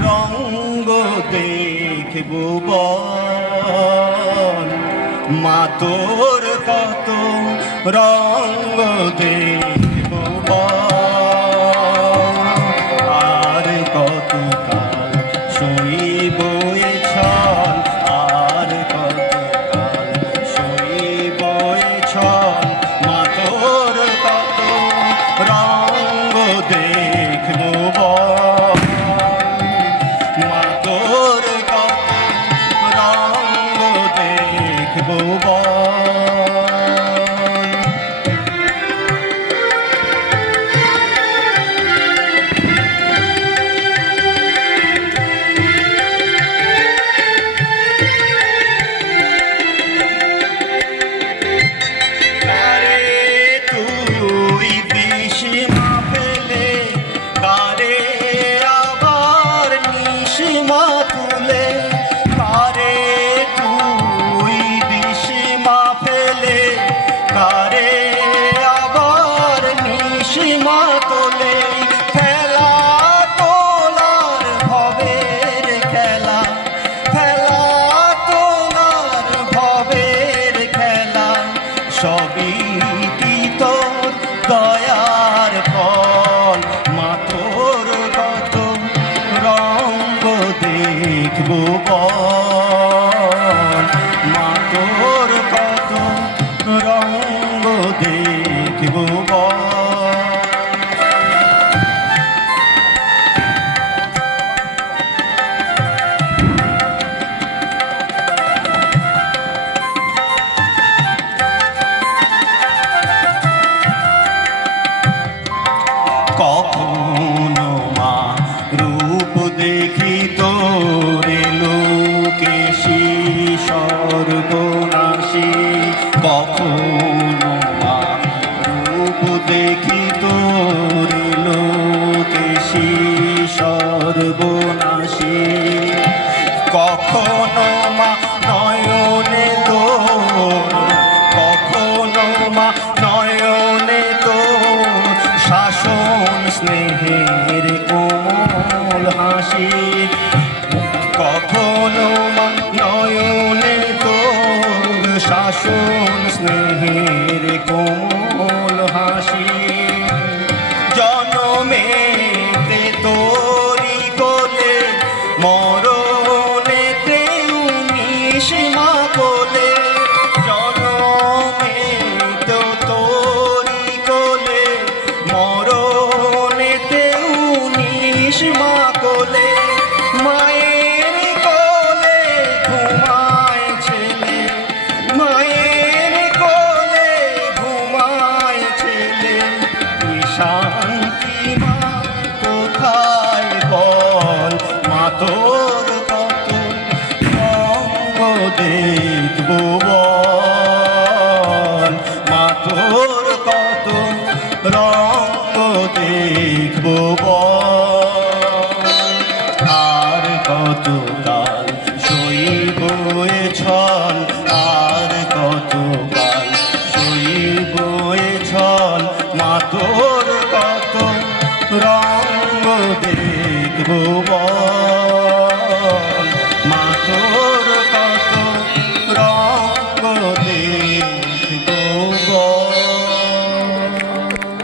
রঙ্গ দেখব মা তোর কত রঙ্গ দেখব সবই কি তোর দয়ার ফল। মা তোর কত রঙ্গ দেখব দেখি তোরে লোকে সর্বনাশী কখনো রূপ দেখি তোরে লোকে সর্বনাশী কখনো মা নয়নে তোর, কখনো মা নয়নে তোর। শাসন স্নেহের কোমল হাসি কখনো নয়নে তোর শাসন স্নেহের কোমল হাসি। জনমেতে তোরি কোলে, মরণেতে উনিশমা কোলে শান্তি কোথায় বল? মা তোর কত রঙ্গ দেখব বল? মা কত রঙ্গ দেখব বল? আর কত কাল সইব মা